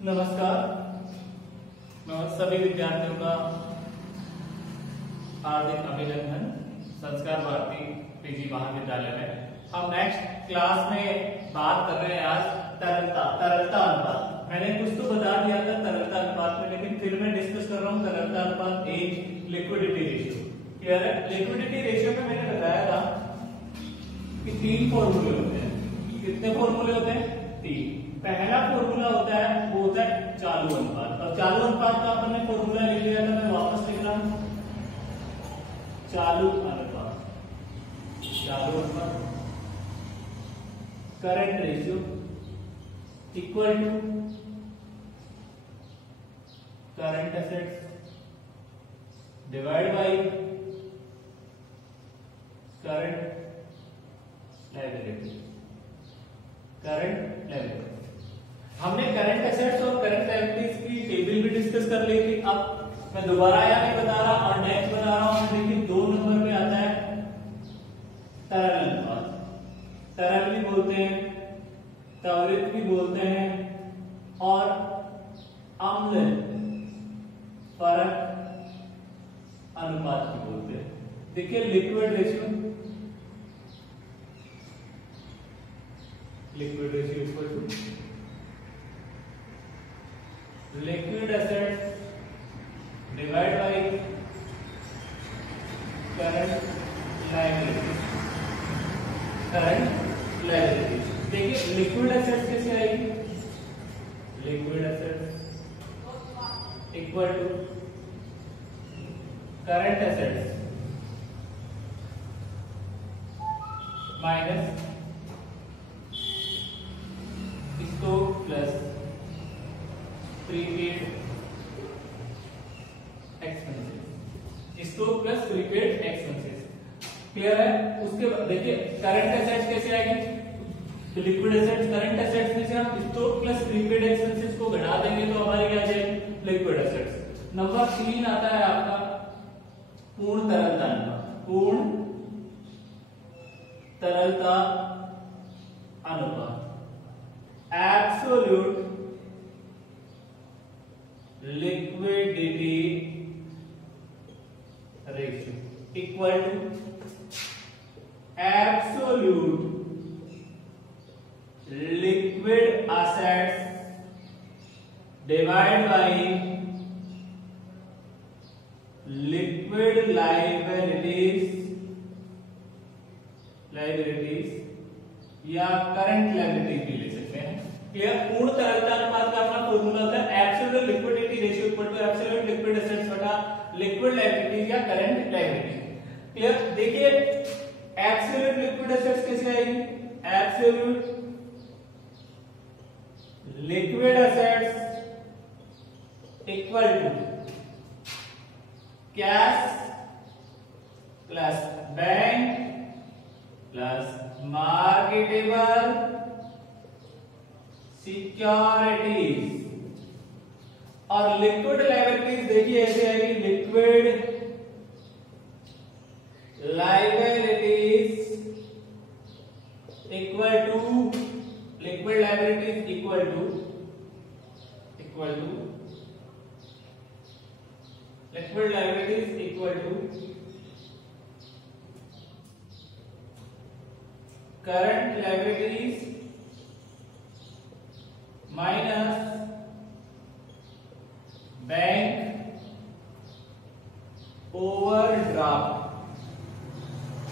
नमस्कार। सभी विद्यार्थियों का हार्दिक अभिनंदन संस्कार भारती पीजी महाविद्यालय में। हम नेक्स्ट क्लास में बात कर रहे हैं आज तरलता अनुपात। मैंने कुछ तो बता दिया था तरलता अनुपात में, लेकिन फिर मैं डिस्कस कर रहा हूँ तरलता अनुपात एक लिक्विडिटी रेशियो। क्लियर है? लिक्विडिटी रेशियो में मैंने बताया था कि 3 फॉर्मूले होते हैं। कितने फॉर्मूले होते हैं? 3। पहला फॉर्मूला होता है वो होता है चालू अनुपात, और चालू अनुपात का अपन ने फॉर्मूला लिख लिया था, मैं वापस लिख रहा हूं। चालू अनुपात current ratio equal to current assets divide by current liability. हमने करंट एसेट्स और करंट लायबिलिटीज की टेबल भी डिस्कस कर ली थी। अब मैं दोबारा यहाँ नहीं बता रहा और नेक्स्ट बता रहा हूं। देखिए 2 नंबर पे आता है तरल अनुपात। तरल भी बोलते हैं, त्वरित भी बोलते हैं और अम्ल फरक अनुपात भी बोलते हैं। देखिए liquid ratio equal to liquid assets divide by current liability. देखिए लिक्विड एसेट्स कैसे आएगी? Liquid assets equal to current assets minus stock plus prepaid expenses. Stock plus prepaid expenses. Clear है? उसके बाद देखिए करंट एसेट्स कैसे आएगी? तो लिक्विड एसेट्स करंट एसेट्स में से हम स्टॉक प्लस प्रीपेड एक्सपेंसेस को घटा देंगे तो हमारी क्या जाएगी? Liquid assets. नंबर 3 आता है आपका पूर्ण तरलता अनुपात। पूर्ण तरलता अनुपात absolute liquidity ratio equal to absolute liquid assets divide by liquid liabilities या करंट लायबिलिटीज भी ले सकते हैं। क्लियर? पूर्ण तरलता अनुपात का अपना फॉर्मूला होता है absolute liquidity ratio equal to absolute liquid assets बटा लिक्विड लायबिलिटीज या करंट लायबिलिटीज। क्लियर? देखिए एब्सोल्यूट लिक्विड एसेट्स कैसे आएगी? Absolute liquid assets equal to cash plus bank plus marketable securities. और लिक्विड लायबिलिटीज देखिए ऐसे आएगी liquid liabilities equal to liquid liabilities equal to liquid liabilities equal to current liabilities minus bank overdraft.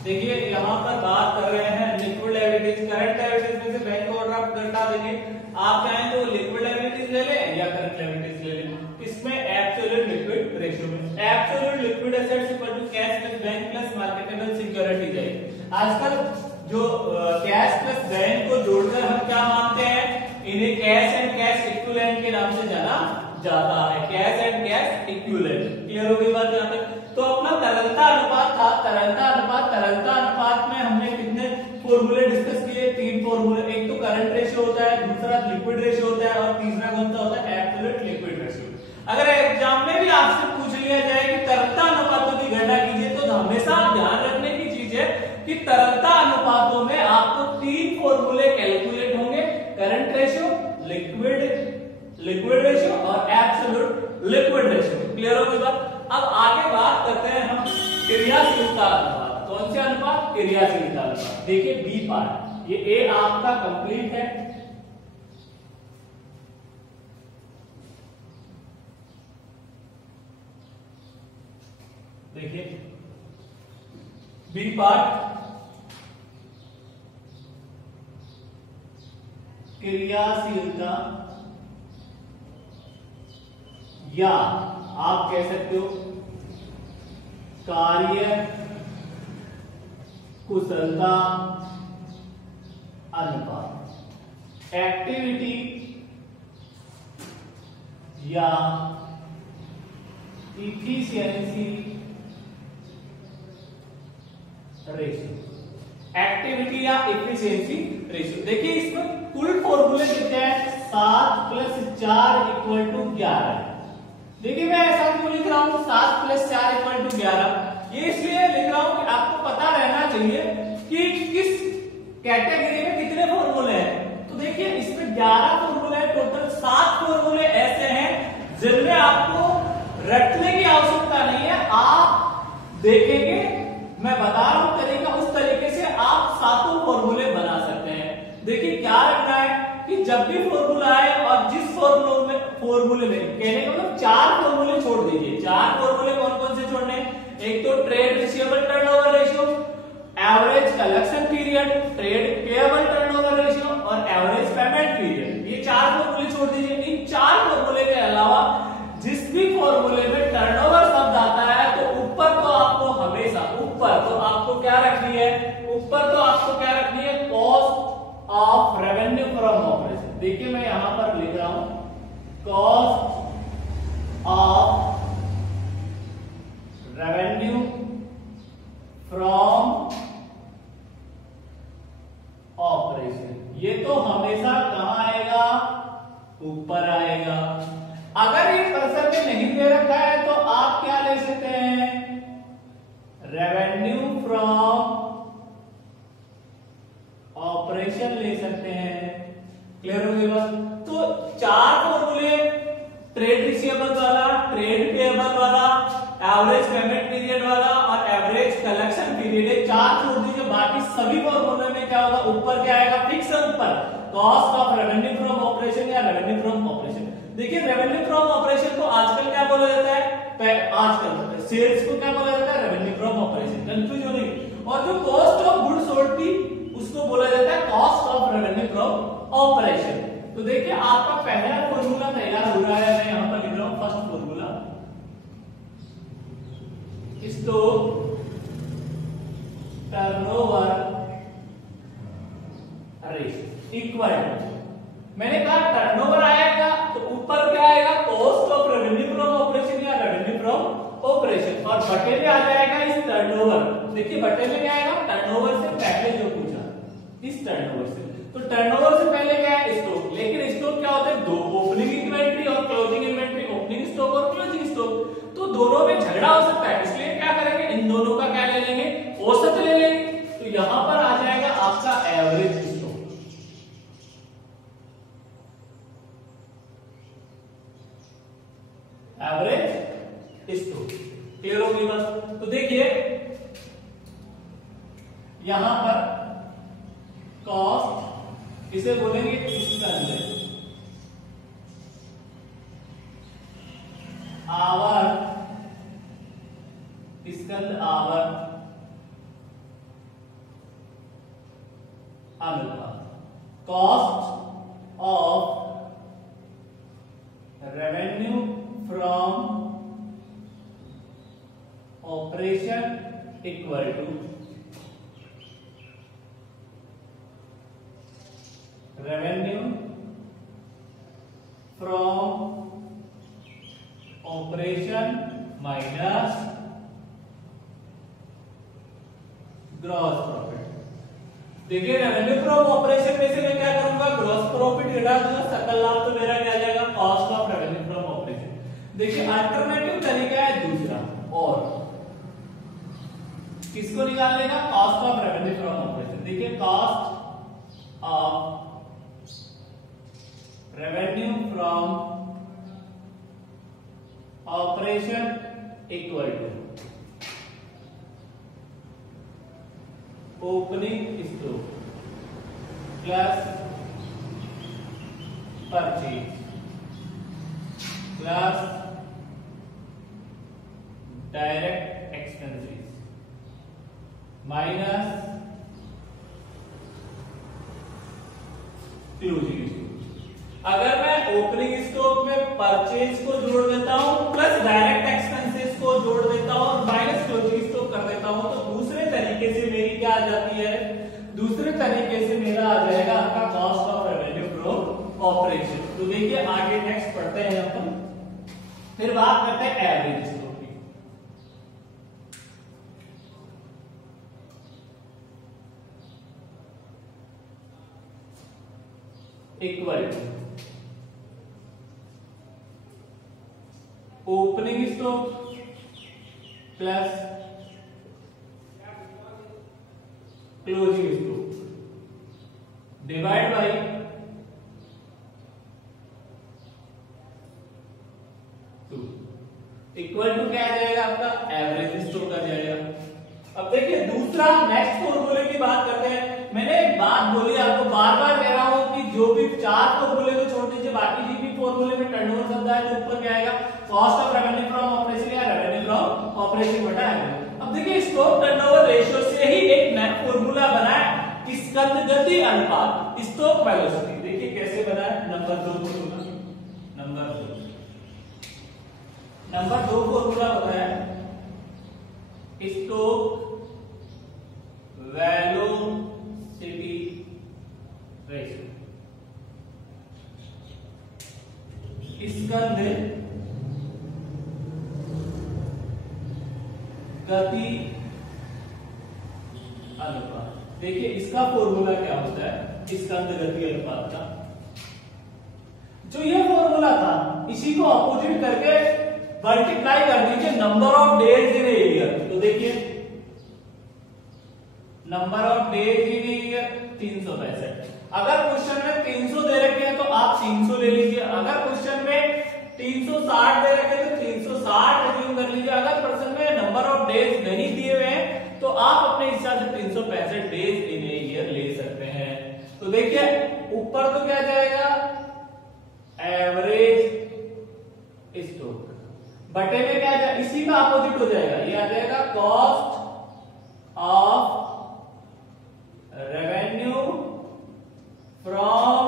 देखिए यहां पर बात कर रहे हैं लिक्विड लायबिलिटीज। करंट लायबिलिटीज में से बैंक ओवरड्राफ्ट घटा देंगे। आप चाहें तो लिक्विड लायबिलिटीज ले लें या करंट लायबिलिटीज ले लें। इसमें एब्सोल्यूट लिक्विड रेशियो में absolute liquid assets equal to cash plus bank plus marketable securities है। आजकल जो कैश प्लस बैंक को जोड़कर हम क्या मानते हैं? इन्हें कैश एंड कैश इक्विवेलेंट के नाम से जाना जाता है। Cash and cash equivalent. Clear हो गई बात यहां तक? तो अपना तरलता अनुपात था। तरलता अनुपात में हमने कितने फॉर्मूले डिस्कस किए? 3 फॉर्मूले। एक तो करंट रेशियो होता है, दूसरा लिक्विड रेशियो होता है और तीसरा कौन सा होता है? Absolute liquid ratio. अगर एग्जाम में भी आपसे पूछ लिया जाए कि तरलता अनुपातों की गणना कीजिए तो हमेशा ध्यान रखने की चीज है कि तरलता अनुपातों में आपको 3 फॉर्मूले कैलकुलेट होंगे। करंट रेशियो, लिक्विड निकालूंगा। देखिए बी पार्ट, ये ए आपका कंप्लीट है, देखिए बी पार्ट क्रियाशीलता या आप कह सकते हो कार्य कुशलता अनुपात, एक्टिविटी या इफिशियंसी रेशियो, एक्टिविटी या इफिशियंसी रेशियो। देखिए इसमें कुल फॉर्मूले कितने हैं, 7 + 4 = 11। देखिए मैं ऐसा क्यों लिख रहा हूं 7 + 4 = 11, ये इसलिए लिख रहा हूं कि आपको पता रहना चाहिए कि किस कैटेगरी में कितने फॉर्मूले हैं। तो देखिए इसमें 11 फॉर्मूले हैं टोटल, 7 फॉर्मूले ऐसे हैं जिनमें आपको रटने की आवश्यकता नहीं है, आप देखेंगे मैं बता रहा हूं तरीका, उस तरीके से आप 7 फॉर्मूले बना सकते हैं। देखिए क्या रखना है कि जब भी फॉर्मूला आए और जिस फॉर्मूले में कहने का मतलब 4 फॉर्मूले छोड़ दीजिए। 4 फॉर्मूले कौन कौन से छोड़ने, एक तो trade receivable turnover ratio, average collection period, trade payable turnover ratio और एवरेज पेमेंट पीरियड, ये 4 फॉर्मूले छोड़ दीजिए। इन 4 फॉर्मूले के अलावा जिस भी फॉर्मूले में टर्नओवर शब्द आता है तो ऊपर तो आपको हमेशा ऊपर तो आपको क्या रखनी है, ऊपर तो आपको क्या रखनी है, cost of revenue from operation. देखिए मैं यहां पर लिख रहा हूं cost of revenue from operation, ये तो हमेशा कहां आएगा, ऊपर आएगा। अगर ये कर्सर में नहीं दे रखा है तो आप क्या ले सकते हैं, रेवेन्यू फ्रॉम ऑपरेशन ले सकते हैं। क्लियर हो गई बात। तो 4 फॉर्मूले, ट्रेड रिसीवेबल वाला, ट्रेड पेएबल वाला, एवरेज पेमेंट पीरियड वाला और एवरेज कलेक्शन पीरियड, है 4 छोड़ दीजिए, बाकी सभी फॉर्मूले में क्या होगा, ऊपर क्या आएगा, फिक्स है ऊपर cost of revenue from operation या रेवेन्यू फ्रॉम ऑपरेशन। देखिए रेवेन्यू फ्रॉम ऑपरेशन को आजकल क्या बोला जाता है, आजकल सेल्स को क्या बोला जाता है, रेवेन्यू फ्रॉम ऑपरेशन, कंफ्यूज होने की। और जो कॉस्ट ऑफ गुड्स सोल्ड थी उसको बोला जाता है cost of revenue from operation. तो देखिए आपका पहला फॉर्मूला तैयार हो रहा है, मैं यहां पर लिख रहा हूं first formula, stock turnover ratio equal to, मैंने कहा टर्नओवर आएगा तो ऊपर क्या आएगा, cost of revenue from operation या रेवेन्यू फ्रॉम ऑपरेशन, और बटे में आ जाएगा इस टर्नओवर। देखिए बटे में क्या आएगा, टर्नओवर से पहले जो पूछा इस टर्नओवर से, तो टर्नओवर से पहले क्या है, स्टॉक। लेकिन स्टॉक क्या होता है, दो, ओपनिंग इन्वेंट्री और क्लोजिंग इन्वेंट्री, ओपनिंग स्टॉक और क्लोजिंग स्टॉक, तो दोनों में झगड़ा हो सकता है, इसलिए क्या करेंगे, इन दोनों का क्या ले लेंगे, औसत ले लेंगे। तो यहां पर आ जाएगा आपका average stock, average stock. Clear होगी बस। तो देखिए यहां पर कॉस्ट इसे बोलेंगे स्कंद, आवर, स्कंद आवर अनुपात, cost of revenue from operation equal to revenue from operation minus gross profit. देखिए रेवेन्यू फ्रॉम ऑपरेशन में से मैं क्या करूंगा, ग्रॉस प्रॉफिट घटा दूंगा, सकल लाभ तो मेरा क्या आ जाएगा, cost of revenue from operation. देखिए अल्टरनेटिव तरीका है दूसरा, और किसको निकालने का, cost of revenue from operation. देखिए cost of revenue from operation equal to opening stock plus purchase plus direct expenses minus closing stock. अगर मैं ओपनिंग स्टॉक में परचेज को जोड़ देता हूं प्लस डायरेक्ट एक्सपेंसेस को जोड़ देता हूं और माइनस क्लोजिंग स्टॉक कर देता हूं तो दूसरे तरीके से मेरी क्या आ जाती है, दूसरे तरीके से मेरा आ जाएगा आपका cost of revenue from operation. तो देखिए आगे नेक्स्ट पढ़ते हैं अपन, फिर बात करते हैं एवरेज स्टॉक की। Equal to opening stock plus closing stock divide by equal to क्या आ जाएगा आपका एवरेज स्टॉक आ जाएगा। अब देखिए दूसरा नेक्स्ट फॉर्मूले की बात करते हैं। मैंने एक बात बोली आपको, बार बार कह रहा हूं कि जो भी चार फॉर्मूले को छोड़ दीजिए, बाकी जी भी फॉर्मूले में टर्नओवर शब्द आए तो ऊपर क्या आएगा, cost of revenue from operation या रेवेन्यू फ्रॉम ऑपरेशन बटा एवरेज। अब देखिए स्टॉक टर्नओवर रेशियो से ही एक नया फॉर्मूला बना है, स्कंद गति अनुपात स्टॉक वेलोसिटी। देखिए कैसे बना है, नंबर 2 फॉर्मूला, नंबर 2 फॉर्मूला होता है स्टॉक वेलोसिटी रेशियो, स्कंद गति अनुपात। देखिए इसका फॉर्मूला क्या होता है, स्कंद गति अनुपात का जो ये फॉर्मूला था इसी को अपोजिट करके मल्टीप्लाई कर दीजिए number of days in year. तो देखिए number of days in year 365। अगर क्वेश्चन में 300 दे रखे हैं तो आप 300 ले लीजिए, अगर क्वेश्चन में 360 दे रखे हैं तो 360 एज्यूम कर लीजिए। अगर क्वेश्चन में नंबर ऑफ डेज नहीं दिए हुए हैं तो आप अपने हिसाब से 365 डेज इन ए ईयर ले सकते हैं। तो देखिए ऊपर तो क्या जाएगा एवरेज स्टॉक, बटे में क्या जाएगा, इसी का अपोजिट हो जाएगा, ये आ जाएगा cost of revenue from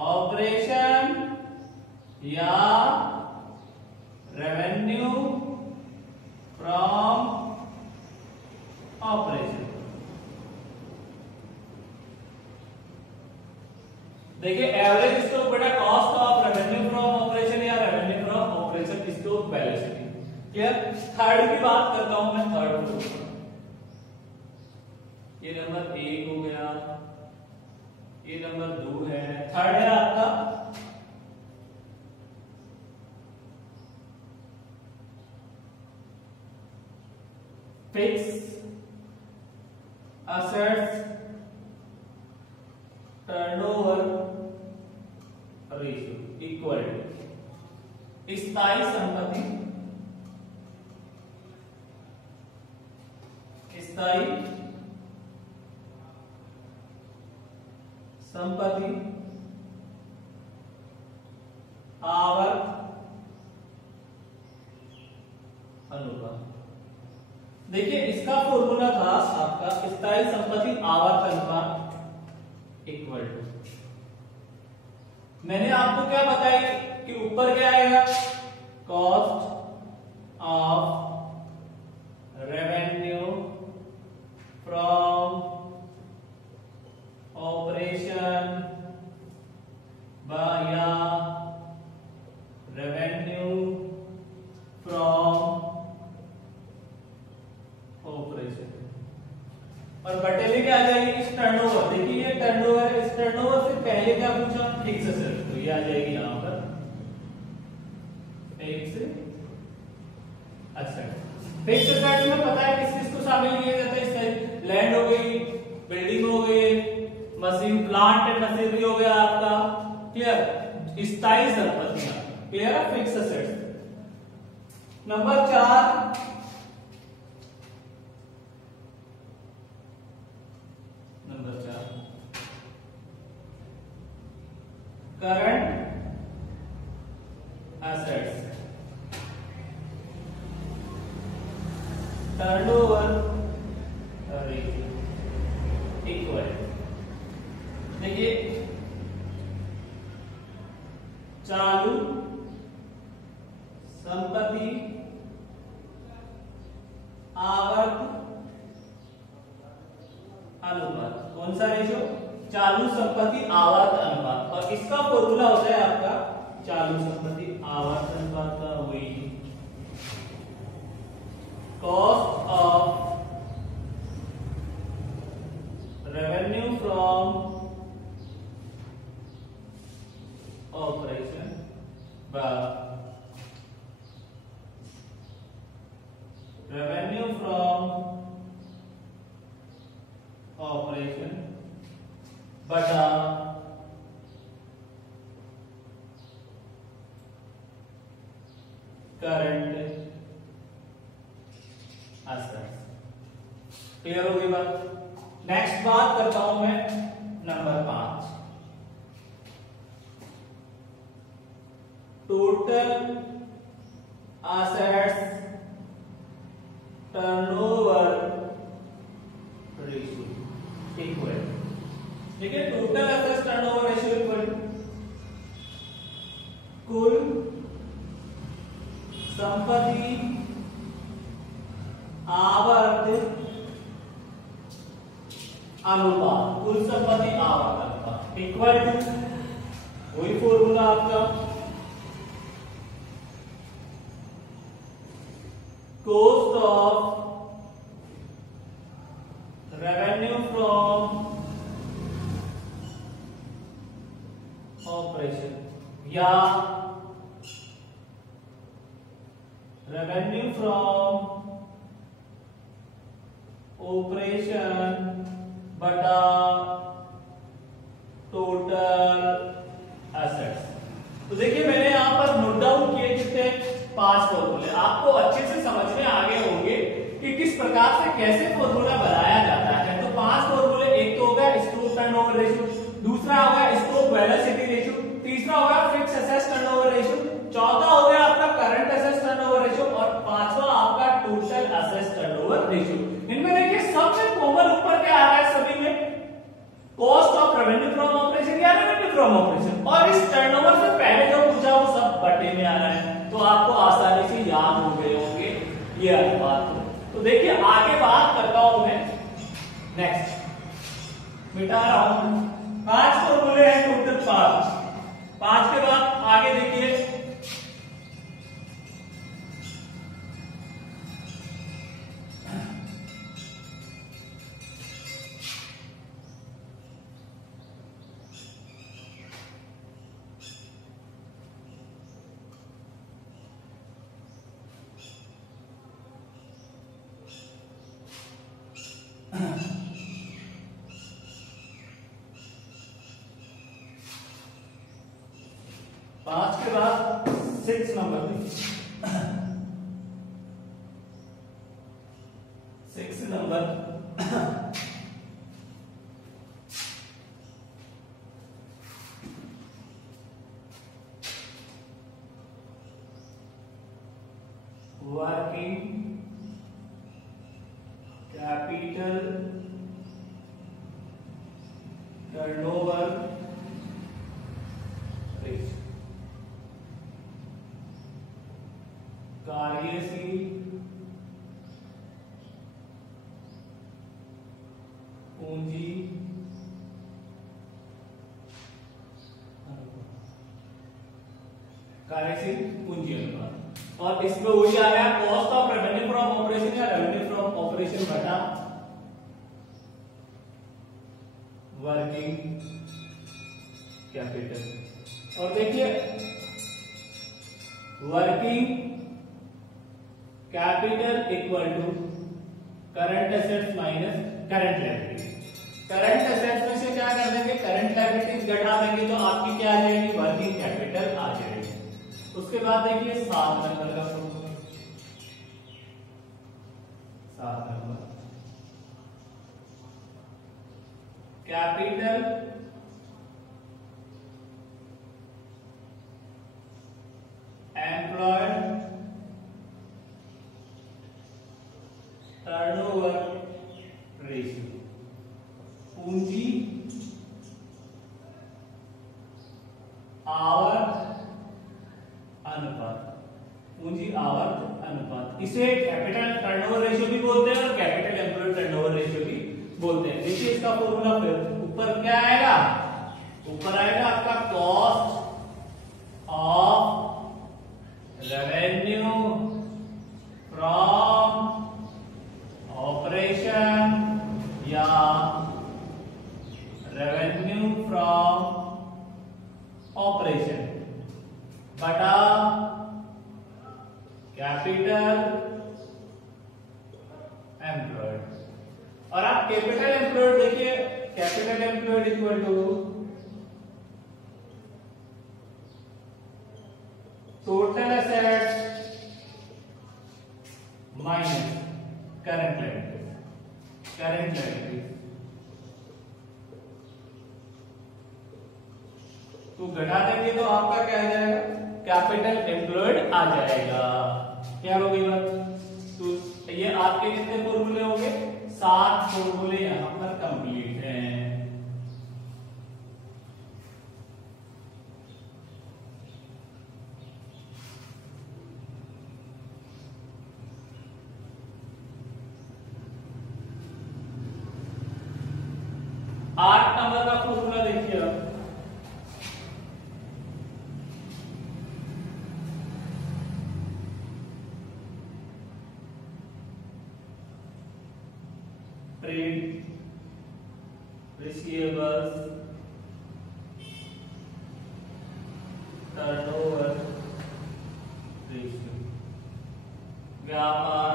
operation या रेवेन्यू फ्रॉम ऑपरेशन। देखिए एवरेज स्टॉक बटा cost of revenue from operation या revenue from operation stock velocity. Clear. Third की बात करता हूं मैं, थर्ड ये नंबर 1 हो गया, ये नंबर 2 है, थर्ड है आपका fix assets turnover ratio equal to स्थायी संपत्ति, स्थायी संपत्ति आवर्त अनुपात। देखिए इसका फॉर्मूला था आपका स्थायी संपत्ति आवर्त अनुपात इक्वल टू, मैंने आपको क्या बताई कि ऊपर क्या आएगा cost of revenue from operation या रेवेन्यू फ्रॉम ऑपरेशन, और बटे में क्या आ जाएगी इस टर्नओवर। देखिए ये टर्नओवर है, इस टर्नओवर से पहले क्या पूछा फिक्स असेट, तो ये आ जाएगी यहां पर फिक्स असेट। फिक्स असेट में पता है किस चीज को शामिल किया जाता है, इसमें लैंड हो गई, बिल्डिंग हो गई, मशीन प्लांट एंड मशीनरी हो गया आपका। क्लियर। स्थायी संपत्तियां क्लियर है, fix assets. Number 4 current assets turnover ratio equal, देखिए चालू संपत्ति आवर्त अनुपात, कौन सा रेशियो? चालू संपत्ति आवर्त अनुपात, और इसका फॉर्मूला होता है आपका चालू संपत्ति आवर्त अनुपात का वही cost of revenue from operation revenue from operation बटा करंट एसेट्स। क्लियर हो गई बात? नेक्स्ट बात करता हूं मैं number 5, total assets turnover ratio equal, ठीक है, total assets turnover ratio equal कुल संपत्ति आवर्त अनुपात, कुल संपत्ति आवर्त अनुपात इक्वल टू वही फॉर्मूला आपका cost of revenue from operation या रेवेन्यू फ्रॉम ऑपरेशन बटा टोटल एसेट्स। तो देखिए मैंने यहां पर नोट डाउन किए कितने 5 फॉर्मूले, आपको अच्छे से समझ में आ गए होंगे कि किस प्रकार से कैसे फॉर्मूला बनाया जाता है। तो 5 फॉर्मूले, एक तो होगा स्टॉक टर्नओवर रेशियो, दूसरा होगा स्टॉक वेलोसिटी रेशियो, तीसरा होगा फिक्स्ड एसेट्स टर्नओवर रेशियो, चौथा हो गया आपका करंट एसेट्स टर्नओवर रेशियो और पांचवा आपका टोटल एसेट्स टर्नओवर रेशियो। इनमें देखिए सबसे कॉमन ऊपर क्या आ रहा है सभी में, cost of revenue from operation या रेवेन्यू फ्रॉम ऑपरेशन, और इस टर्नओवर से पहले जो पूछा वो सब बटे में आ रहा है, तो आपको आसानी से याद हो गए होंगे ये अनुपात। तो देखिए आगे बात करता हूं मैं नेक्स्ट, मिटा रहा हूं 5 फॉर्मूले हैं टोटल 5 के बाद आगे देखिए पांच के बाद 6 number 6 number working capital turnover ratio, कार्यशील पूंजी कार्यशील पूंजी अनुपात, और इसमें वही आ गया cost of revenue from operation या रेवेन्यू फ्रॉम ऑपरेशन बटा वर्किंग कैपिटल। और देखिए working capital equal to current assets minus current liability. Current assets में से क्या कर देंगे, करंट लायबिलिटीज घटा देंगे तो आपकी क्या आ जाएगी, वर्किंग कैपिटल आ जाएगी। उसके बाद देखिए 7 नंबर का फॉर्मूला, 7 नंबर कैपिटल इसे कैपिटल टर्नओवर रेशियो भी बोलते हैं और कैपिटल एम्प्लॉयड टर्नओवर रेशियो भी बोलते हैं। देखिए इसका फॉर्मूला फिर ऊपर क्या आएगा, ऊपर आएगा आपका cost of revenue from operation या रेवेन्यू फ्रॉम ऑपरेशन बटा कैपिटल एम्प्लॉयड। और आप कैपिटल एम्प्लॉयड देखिए, capital employed equal to total assets minus current liabilities. Current liabilities तो घटा देंगे तो आपका क्या आ जाएगा, कैपिटल एम्प्लॉयड आ जाएगा। क्या होगी बात, तो ये आपके कितने फॉर्मूले हो गए, 7 फॉर्मूले यहां पर कंप्लीट हैं। आठ नंबर का फॉर्मूला देखिए आप, ट्रेड रिसीवेबल्स टर्नओवर रेशियो, व्यापार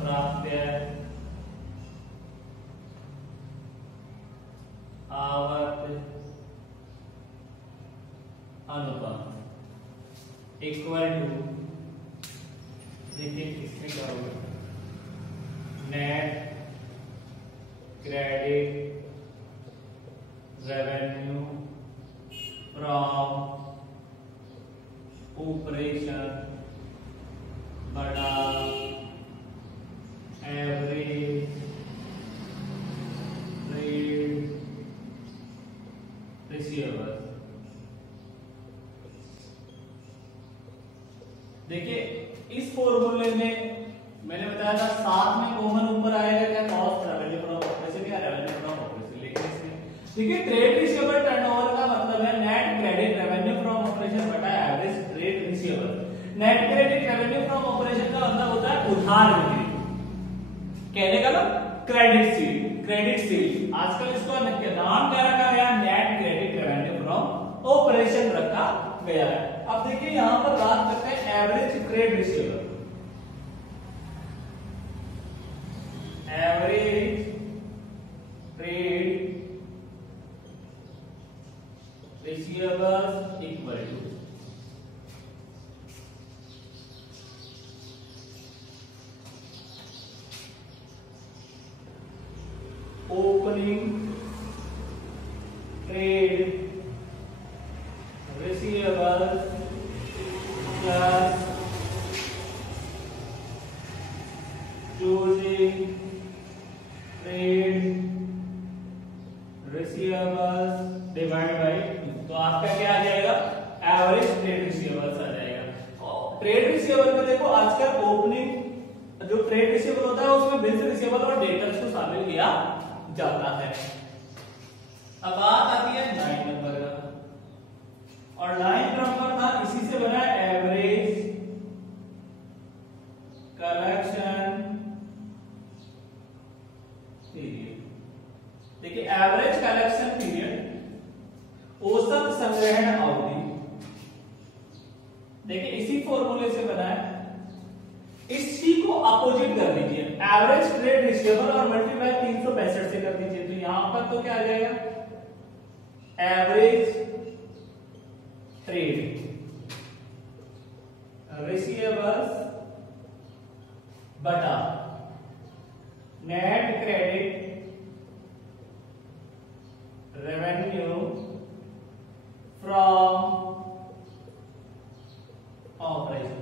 प्राप्य आवर्त अनुपात इक्वल टू, देखिए इसमें क्या होगा, net credit revenue from operation बटा एवरेज ट्रेड रिसीवेबल्स। देखिए इस फॉर्मूले में मैंने बताया था 7 में कॉमन ऊपर आएगा क्या, कॉस्ट रेवेन्यू फ्रॉम ऑपरेशन या रेवेन्यू फ्रॉम ऑपरेशन। लेकिन इसमें देखिए ट्रेड रिसीवेबल टर्नओवर का मतलब है net credit revenue from operation बटा average trade receivable. Net credit revenue from operation का मतलब होता है उधार बिक्री, कहने का मतलब क्रेडिट सील। क्रेडिट सील आजकल इसको नाम क्या रखा गया, net credit revenue from operation रखा गया है। अब देखिए यहां पर बात करते हैं average trade receivable. Average trade receivables equal to opening trade receivables plus closing trade receivables divide by 2। तो आपका क्या आ जाएगा, एवरेज ट्रेड रिसीवेबल्स आ जाएगा। ट्रेड रिसीवेबल में देखो आजकल ओपनिंग जो ट्रेड रिसीवेबल होता है उसमें बिल्स रिसीवेबल और डेटर्स को शामिल किया जाता है। अब बात आती है 9 नंबर का, और 9 नंबर था इसी से बना एवरेज कलेक्शन पीरियड। देखिए एवरेज कलेक्शन पीरियड औसत संग्रहण अवधि, देखिए इसी फॉर्मूले से बना है। इसी को अपोजिट कर दीजिए, एवरेज ट्रेड रिसीवेबल और मल्टीप्लाई 365 से कर दीजिए, तो यहां पर तो क्या आ जाएगा, एवरेज ट्रेड रिसीवेबल्स बटा net credit revenue from operation.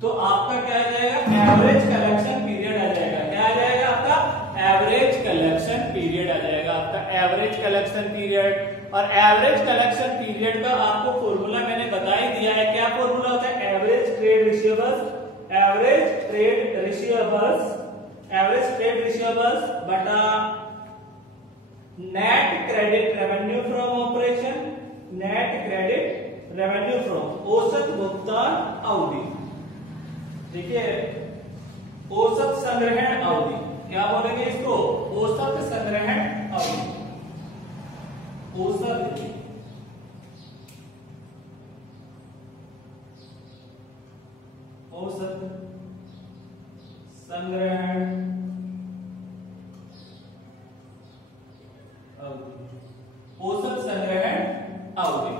तो आपका क्या आ जाएगा, एवरेज कलेक्शन पीरियड आ जाएगा। क्या आ जाएगा आपका, एवरेज कलेक्शन पीरियड आ जाएगा आपका, एवरेज कलेक्शन पीरियड। और एवरेज कलेक्शन पीरियड का आपको फॉर्मूला मैंने बता ही दिया है। क्या फॉर्मूला होता है, average average trade receivables, average trade receivables बटा net credit revenue from operation, net credit revenue from औसत भुगतान अवधि। देखिए औसत संग्रहण अवधि, क्या बोलेंगे इसको? औसत संग्रहण अवधि, औसत संग्रहण अवधि, औसत संग्रहण अवधि,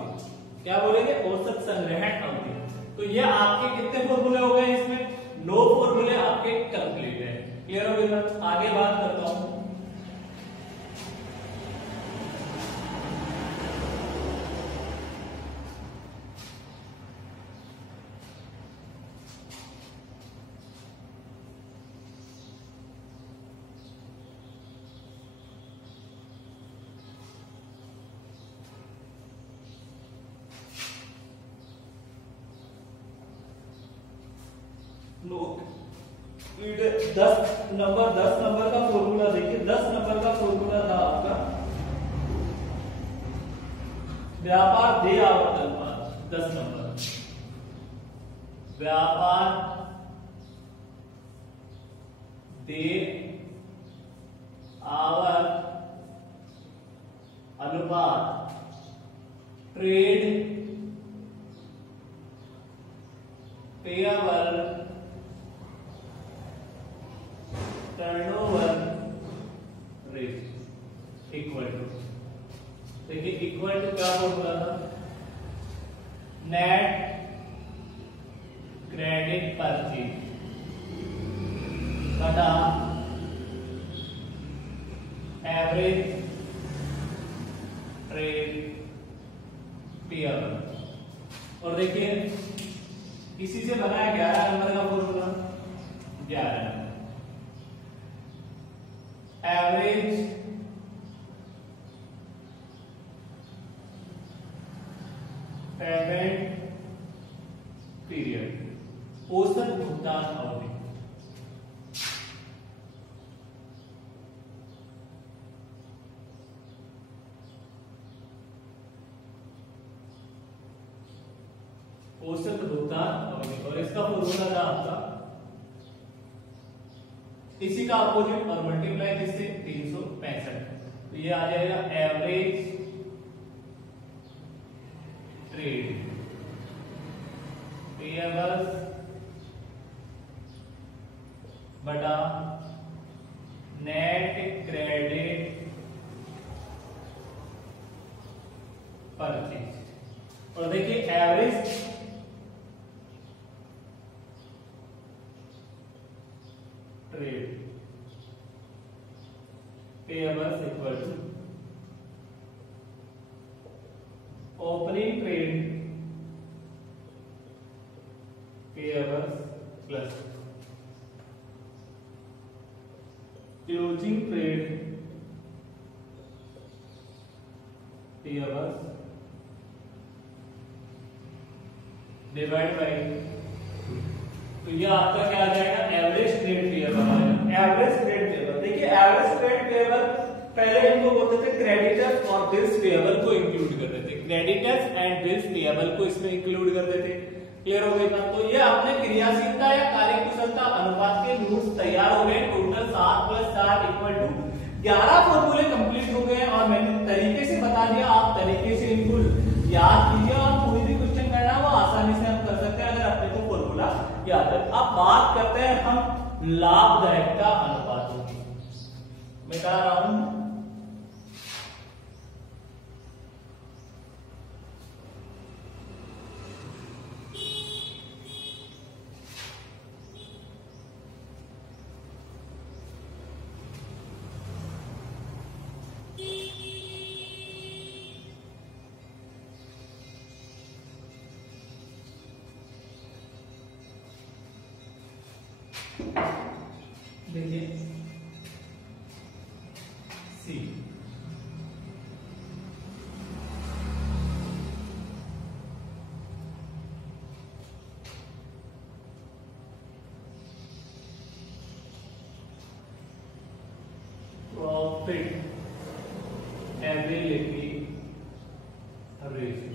क्या बोलेंगे? औसत संग्रहण अवधि। तो ये आपके कितने फॉर्मूले हो गए? इसमें 9 फॉर्मूले आपके कंप्लीट है। क्लियर हो गया? आगे बात करता हूं। नोट 10 नंबर का फॉर्मूला देखिए। 10 नंबर का फॉर्मूला था आपका व्यापार देय आवर्तन अनुपात। 10 नंबर व्यापार देय आवर्तन अनुपात trade payable turnover rate equal to, देखिए इक्वल टू क्या फॉर्मूला था? नेट क्रेडिट परचेज बटा एवरेज ट्रेड पेएबल। और देखिए इसी से बना है 11 नंबर का formula. 11 number average payment period, औसत भुगतान अवधि। औसत भुगतान अवधि, और इसका फॉर्मूला था आपका इसी का अपोजिट और मल्टीप्लाई किससे? 365। तो ये आ जाएगा एवरेज ट्रेड पेएबल्स बटा नेट क्रेडिट परचेज। और देखिए average trade payables equal to opening trade payables plus closing trade payables divide by. तो ये आपका क्या आ जाएगा? एवरेज ट्रेड पेएबल आएगा। एवरेज ट्रेड पेएबल, देखिए एवरेज ट्रेड पेएबल पहले इनको बोलते थे क्रेडिटर्स और बिल्स पेएबल को इंक्लूड कर देते थे। क्रेडिटर्स एंड बिल्स पेएबल को इसमें इंक्लूड कर देते। क्लियर हो गया? तो ये आपने क्रियाशीलता या कार्यकुशलता अनुपात के रूल्स तैयार हो गए। टोटल 7 + 7 = 11 फॉर्मूले कंप्लीट हो गए और मैंने तरीके से बता दिया। आप तरीके से इनको याद कीजिए और कोई भी क्वेश्चन करना है वो आसानी से हम कर सकते हैं अगर अपने को फॉर्मूला याद है। अब बात करते हैं हम लाभदायकता अनुपातों की। मैं कह रहा हूं देखिए सी प्रॉफिट एबिलिटी रेशियो।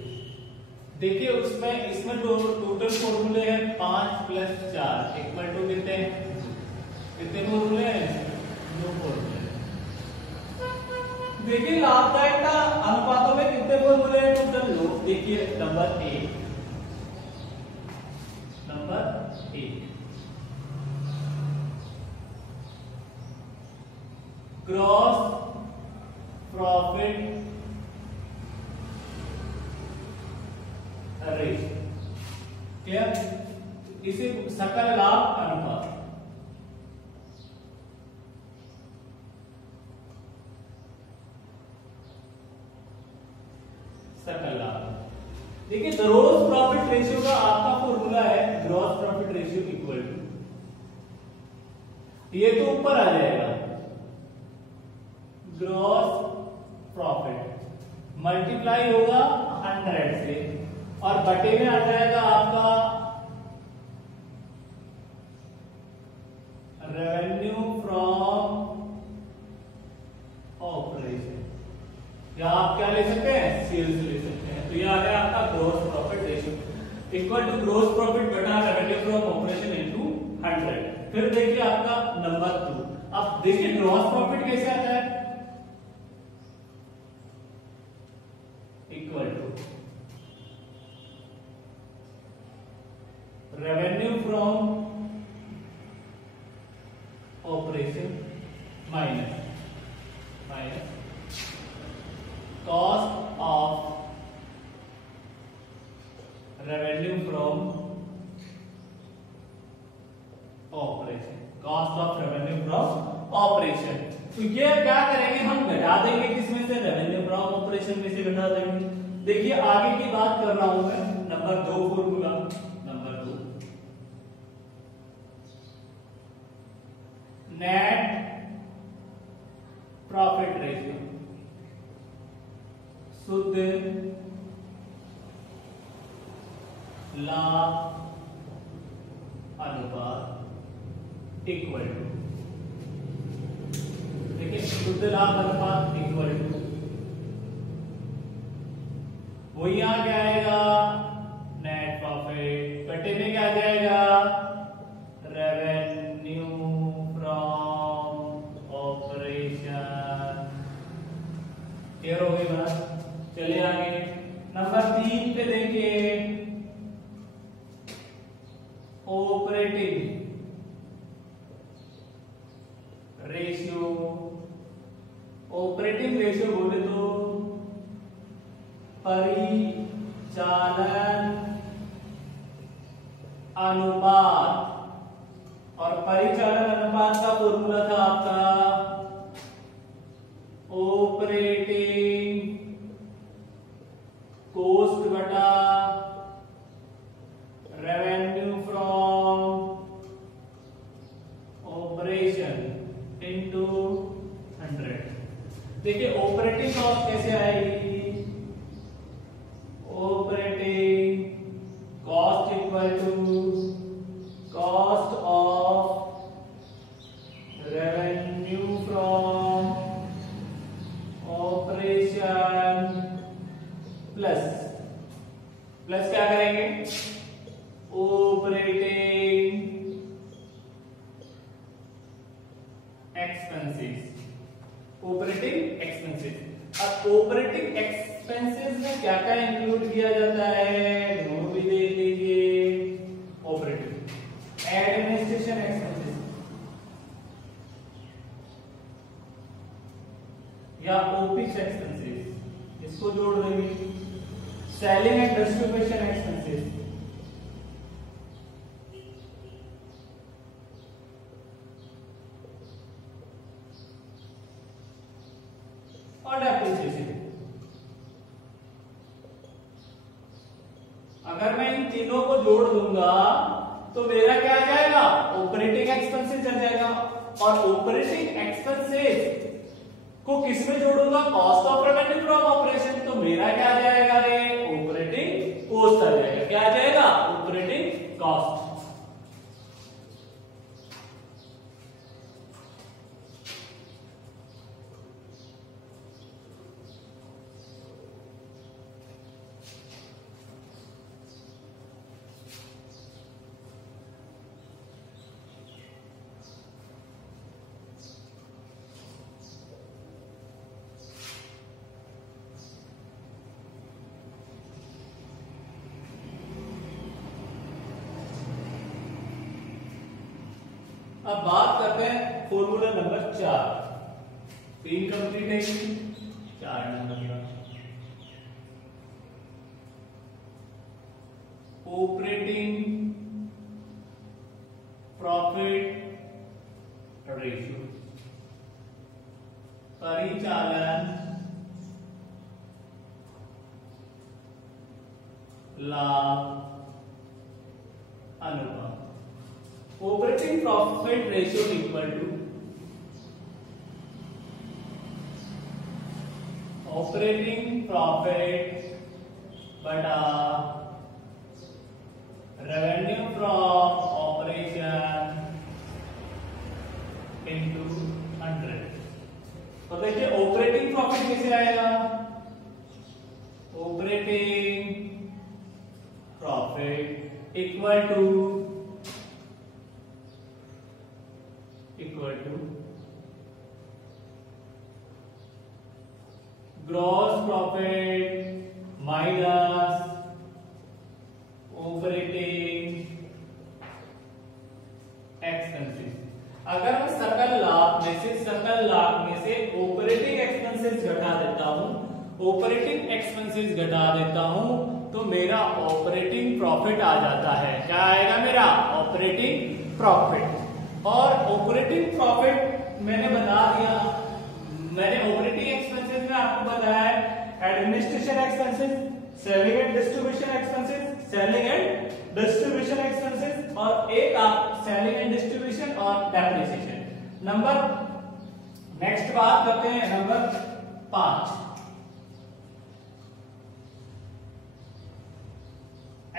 देखिए उसमें इसमें जो टोटल फॉर्मूले हैं 5 + 4 इक्वल टू कितने फॉर्मूले हैं? 2 फॉर्मूले। देखिए लाभदायकता अनुपातों में कितने फॉर्मूले हैं टोटल? लो देखिए number 1 gross profit ratio, clear? इसे सकल लाभ अनुपात। सकल लाभ। देखिए ग्रॉस प्रॉफिट रेशियो का आपका फॉर्मूला है gross profit ratio equal to, ये तो ऊपर आ जाएगा ग्रॉस प्रॉफिट मल्टीप्लाई होगा 100 से और बटे में आ जाएगा आपका रेवेन्यू फ्रॉम ऑपरेशन, या आप क्या ले सकते हैं? सेल्स ले सकते हैं। तो ये आ गया आपका gross profit ratio equal to gross profit बटा रेवेन्यू फ्रॉम ऑपरेशन इनटू 100। फिर देखिए आपका नंबर 2। अब देखिए ग्रॉस प्रॉफिट कैसे आता है? Equal to revenue from operation minus cost of revenue from operation, cost of revenue from operation. तो ये क्या करेंगे? हम घटा देंगे किसमें से? रेवेन्यू फ्रॉम ऑपरेशन में से घटा देंगे। देखिए आगे की बात कर रहा हूं मैं, number 2 formula. Number 2 net profit ratio, शुद्ध लाभ अनुपात इक्वल टू, देखिए शुद्ध लाभ अनुपात इक्वल टू वो यहां क्या आएगा? नेट प्रॉफिट बटे में क्या आ जाएगा? Revenue from operation. क्लियर हो गई बात? चलिए आगे नंबर 3 पे देखिए ऑपरेटिंग रेशियो। ऑपरेटिंग रेशियो बोले तो परिचालन अनुपात, और परिचालन अनुपात का फॉर्मूला था आपका ऑपरेटिंग कॉस्ट बटा रेवेन्यू फ्रॉम ऑपरेशन इनटू 100। देखिए ऑपरेटिंग कॉस्ट कैसे आएगी? Operating cost equal to cost of revenue from operation plus क्या करेंगे? Operating expenses. ऑपरेटिंग एक्सपेंसेस, अब ऑपरेटिंग एक्सपेंसेस में क्या क्या इंक्लूड किया जाता है? दोनों भी देख लीजिए। ऑपरेटिंग एडमिनिस्ट्रेशन एक्सपेंसेस या ओपिक्स एक्सपेंसेस, इसको जोड़ देंगे। सेलिंग एंड डिस्ट्रीब्यूशन एक्सपेंसेस, और डेप्रिसिएशन। अगर मैं इन तीनों को जोड़ दूंगा तो मेरा क्या आ जाएगा? ऑपरेटिंग एक्सपेंसेस आ जाएगा। और ऑपरेटिंग एक्सपेंसेस को किस में जोड़ूंगा? Cost of revenue from operation. तो मेरा क्या आ जाएगा? रे ऑपरेटिंग कॉस्ट आ जाएगा। क्या आ जाएगा? Operating cost. अब बात करते हैं फॉर्मूला नंबर 4। 3 कंप्लीट है, 4 नंबर का ऑपरेटिंग प्रॉफिट रेशियो, परिचालन लाभ अनुपात। Operating profit ratio equal to operating profit बटा रेवेन्यू फ्रॉम ऑपरेशन इनटू 100। तो देखिए ऑपरेटिंग प्रॉफिट कैसे आएगा, operating profit equal to gross profit minus operating expenses. अगर मैं सकल लाभ में से ऑपरेटिंग एक्सपेंसेस घटा देता हूं तो मेरा ऑपरेटिंग प्रॉफिट आ जाता है। क्या आएगा मेरा ऑपरेटिंग प्रॉफिट। और ऑपरेटिंग प्रॉफिट मैंने बता दिया, मैंने ऑपरेटिंग एक्सपेंसेस में आपको बताया है administration expenses, selling and distribution expenses और एक आप सेलिंग एंड डिस्ट्रीब्यूशन और डेप्रिसिएशन। नेक्स्ट बात करते हैं नंबर 5,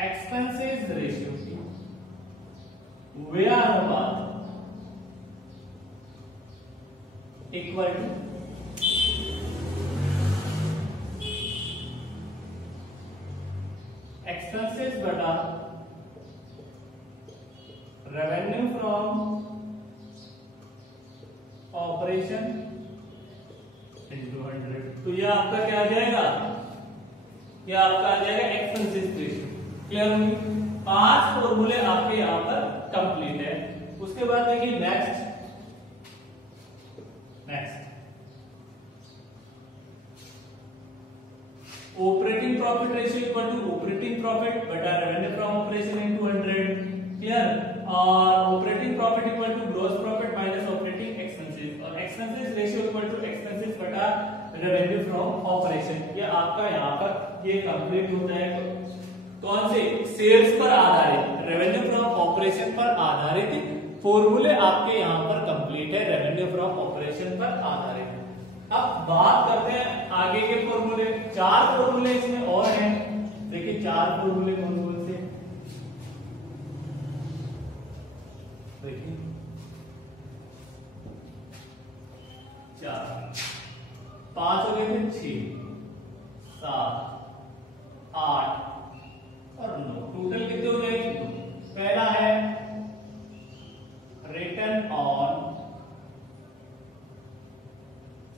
एक्सपेंसेस रेशियो की व्यय अनुपात इक्वल टू एक्सपेंसेस बटा रेवेन्यू फ्रॉम ऑपरेशन इनटू 100। तो ये आपका क्या आ जाएगा, एक्सपेंसेस रेशियो। क्लियर हुई? 5 फॉर्मूले आपके यहां पर कंप्लीट है। उसके बाद देखिए next operating profit ratio equal to operating profit बटा revenue from operation into 100। Clear? और operating profit equal to gross profit minus operating expenses और expenses ratio equal to expenses बटा रेवेन्यू फ्रॉम ऑपरेशन। ये आपका यहां पर ये कंप्लीट होता है। कौन से? सेल्स पर आधारित, रेवेन्यू फ्रॉम ऑपरेशन पर आधारित फॉर्मूले आपके यहां पर कंप्लीट है, रेवेन्यू फ्रॉम ऑपरेशन पर आधारित। अब बात करते हैं आगे के फॉर्मूले। 4 फॉर्मूले इसमें और हैं। देखिए 4 फॉर्मूले कौन कौन से, देखिए 4, 5 हो गए थे, 6, 7, 8 और 9, टोटल कितने हो जाएंगे? पहला है रिटर्न ऑन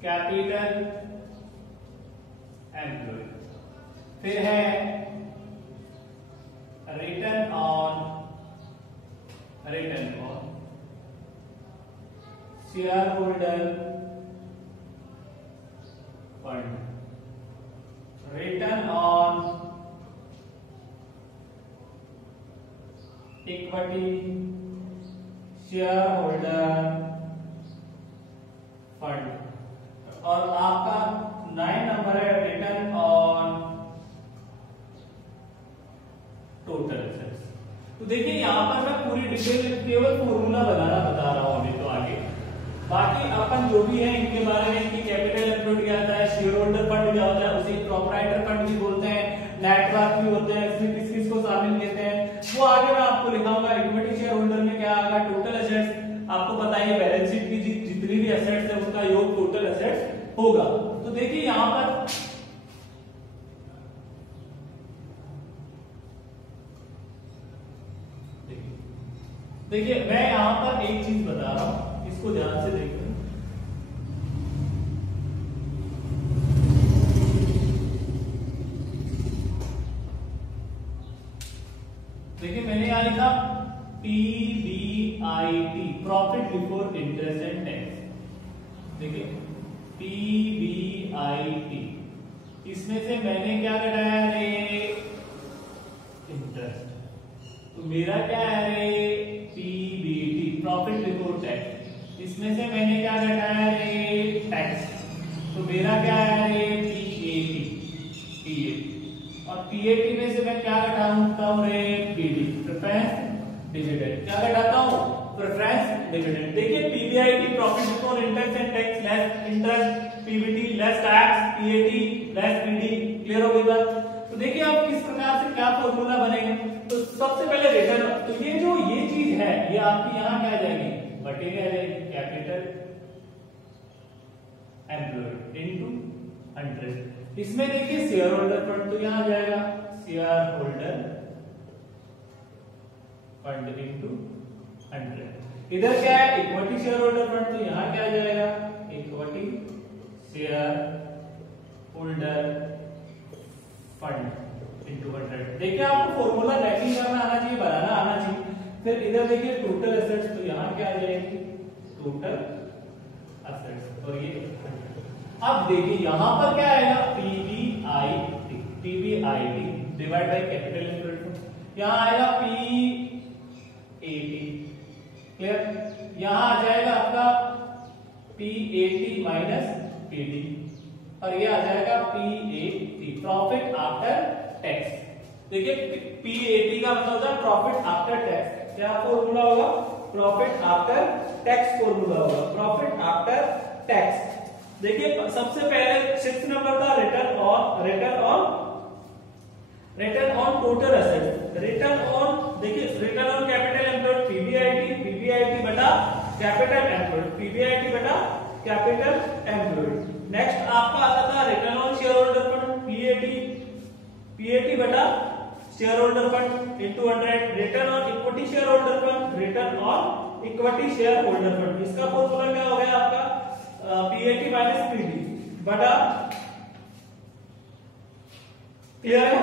कैपिटल एम्प्लॉय, फिर है return on share holder fund, return on equity share holder fund और आपका 9 नंबर है रिटर्न ऑन टोटल एसेट्स। तो देखिए यहां पर मैं पूरी डिटेल केवल फॉर्मूला बनाना बता रहा हूं अभी, तो आगे बाकी अपन जो भी है इनके बारे में, इनकी कैपिटल एम्प्लॉयड क्या होता है, शेयर होल्डर फंड क्या होता है, उसे प्रोप्राइटर फंड भी बोलते हैं, नेटवर्क भी होते हैं, इसमें किस किस को शामिल करते हैं वो आगे मैं आपको लिखाऊंगा। इक्विटी शेयर होल्डर में क्या आएगा, टोटल एसेट्स आपको पता है, बैलेंस शीट की जितनी भी एसेट्स है उसका योग टोटल एसेट्स होगा। तो देखिए यहां पर देखिए मैं यहां पर एक चीज बता रहा हूं, इसको ध्यान से देखिए। देखिए मैंने यहां लिखा PBIT प्रॉफिट देखिए PBIT, इसमें से मैंने क्या घटाया रे, इंटरेस्ट, तो मेरा क्या है रे PBT, प्रॉफिट बिफोर टैक्स, इसमें से मैंने क्या घटाया रे टैक्स, तो मेरा क्या है रे PAT, और PAT में से मैं क्या घटाता हूं रे PD, प्रेफरेंस डिविडेंड, क्या घटाता हूं प्रेफरेंस डिविडेंड। देखिए PBIT profit before interest and tax less interest, PBT less tax, PAT less PD, clear हो गई बात। तो देखिए आप किस प्रकार से क्या फॉर्मूला बनेगा। तो सबसे पहले रिटर्न, तो ये जो ये चीज है ये आपकी यहाँ क्या आ जाएगी, बटे में आ जाएगी कैपिटल एम्प्लॉयड इनटू 100। इसमें देखिए शेयर होल्डर फंड तो यहाँ आ जाएगा शेयर होल्डर फंड इनटू 100। इधर क्या है इक्विटी शेयर होल्डर फंड, तो यहाँ क्या आ जाएगा equity share holder fund into 100। देखिए आपको फॉर्मूला राइटिंग करना आना चाहिए, बनाना आना चाहिए। फिर इधर देखिए टोटल एसेट्स, तो यहाँ क्या आ जाएगी टोटल एसेट्स, और ये 100। अब देखिए यहाँ पर क्या आएगा PBIT divide by capital employed, यहाँ आएगा PAT, क्लियर। यहाँ आ जाएगा आपका PAT माइनस PD, और ये आ जाएगा PAT, प्रॉफिट आफ्टर टैक्स। देखिए PAT का मतलब होता है प्रॉफिट आफ्टर टैक्स। क्या फॉर्मूला होगा, प्रॉफिट आफ्टर टैक्स फॉर्मूला होगा, प्रॉफिट आफ्टर टैक्स। देखिए सबसे पहले 6 नंबर था return on total assets, return on, देखिए return on capital employed PBIT बटा कैपिटल एम्प्लॉयड, PBIT बटा कैपिटल एम्प्लॉयड। नेक्स्ट आपका आता था return on share holder fund PAT बटा share holder fund into 100, return on equity share holder fund, return on equity share holder fund. इसका formula क्या हो गया आपका PAT माइनस PD बटा, क्लियर है।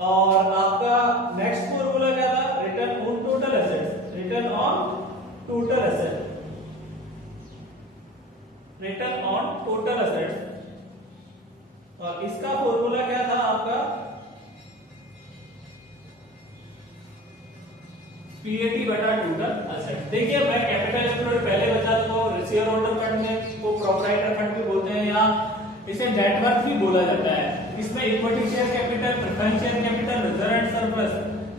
और आपका नेक्स्ट फॉर्मूला क्या था return on total assets, return on total assets, return on total assets, और इसका फॉर्मूला क्या था आपका PAT बटा टोटल एसेट्स। देखिए मैं कैपिटल एम्प्लॉयड पहले बता दूंगा, शेयर होल्डर फंड में को प्रोप्राइटर फंड भी बोलते हैं, या इसे नेटवर्क भी बोला जाता है। इसमें equity share capital, preference share capital, reserve and surplus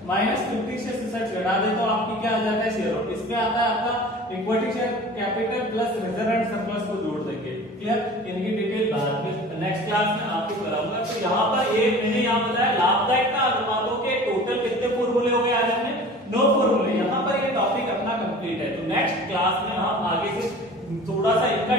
minus 50 से एसेट्स घटा दे तो आपकी क्या आ जाता है शेयर होल्डर। इसमें आता है आपका equity share capital plus reserve and surplus को जोड़ देंगे, क्लियर। इनकी डिटेल बाद में नेक्स्ट क्लास में आपको कराऊंगा। तो यहाँ पर एक मैंने यहाँ बताया लाभदायकता अनुपातों के टोटल कितने फॉर्मूले हो गए आज हमने 9 फॉर्मूले। यहाँ पर ये टॉपिक अपना कंप्लीट है। तो नेक्स्ट क्लास में हम आगे से थोड़ा सा इनका